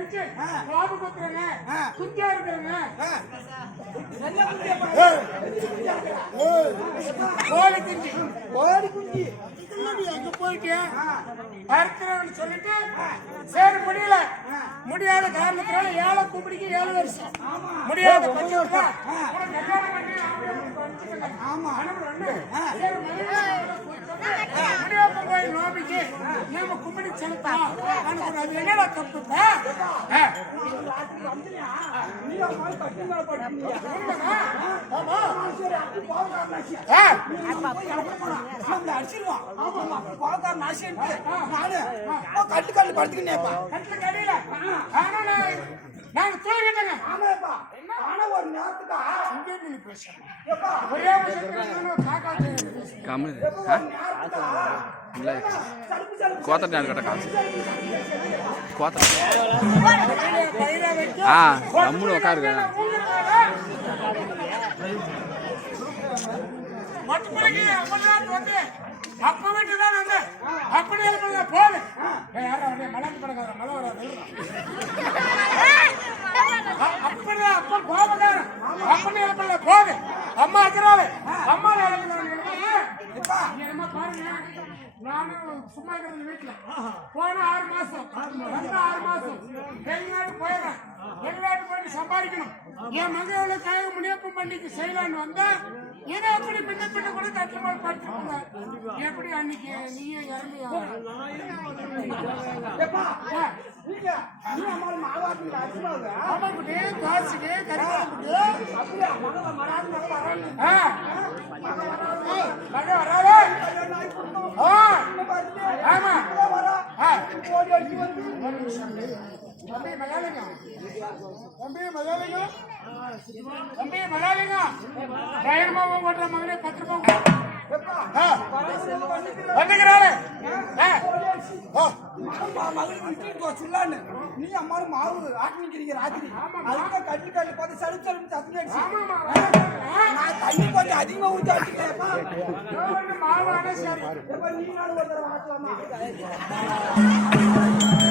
அடிச்சு பாபு குத்துறேங்க குஞ்சா இருக்கிறேங்க கோழி குஞ்சு அங்க போயிட்டு பருத்துறேன்னு சொல்லிட்டு சரி முடியல முடியாத காரணத்தினால 7 கும்பிடிக்கு 7 வருஷம் முடியாத பட்சத்துல கல்யாணம் பண்ணி முடியாத போய் நோபிக்கு நம்ம கும்பிடி செலுத்தலாம் அது என்னடா தப்புப்பா கட்டு கல்லு படுத்துக்கினேப்பா நாங்க தூங்கிட்டேங்க ஆனா ஒரு நேரத்துக்கு కోత కోత అమ్ముడు ఒక அப்ப வீட்டுதான் வந்து அப்படி போது மலர்ந்து படக்கார மழை வராது அப்படிதான் அப்ப கோபக்காரன் அப்படி எழுப்பல போது அம்மா இருக்கிறாள் அம்மா என்னமா பாருங்க நானும் சும்மா இருக்கிறது வீட்டுல போன 6 மாசம் 6 மாசம் வெளிநாடு போயிடுறேன் வெளிநாட்டு போயிட்டு சம்பாதிக்கணும் என் மகளுக்காக முனியப்பம் பண்ணிக்கு செய்யலான்னு வந்தா இதை எப்படி பின்ன பின்ன கூட கட்டுமாறு படிச்சுக்கோங்க எப்படி அன்னைக்கு நீயே இறந்து காசுக்கு கருவாடு வராது ஆமா தம்பி மலையாளிங்க தைரியமாக ஓட்டுற மகனே 10 ரூபாய் வந்துக்கிறாரு நீ அம்மா மாவு ஆட்டிக்கிறீங்க ராத்திரி அதுதான் கல்லு கல்லு பார்த்து சளி சளி தண்ணி நான் தண்ணி கொஞ்சம் அதிகமா ஊற்றி மாவான சரி நீ நாடு ஒரு தடவை ஆட்டலாமா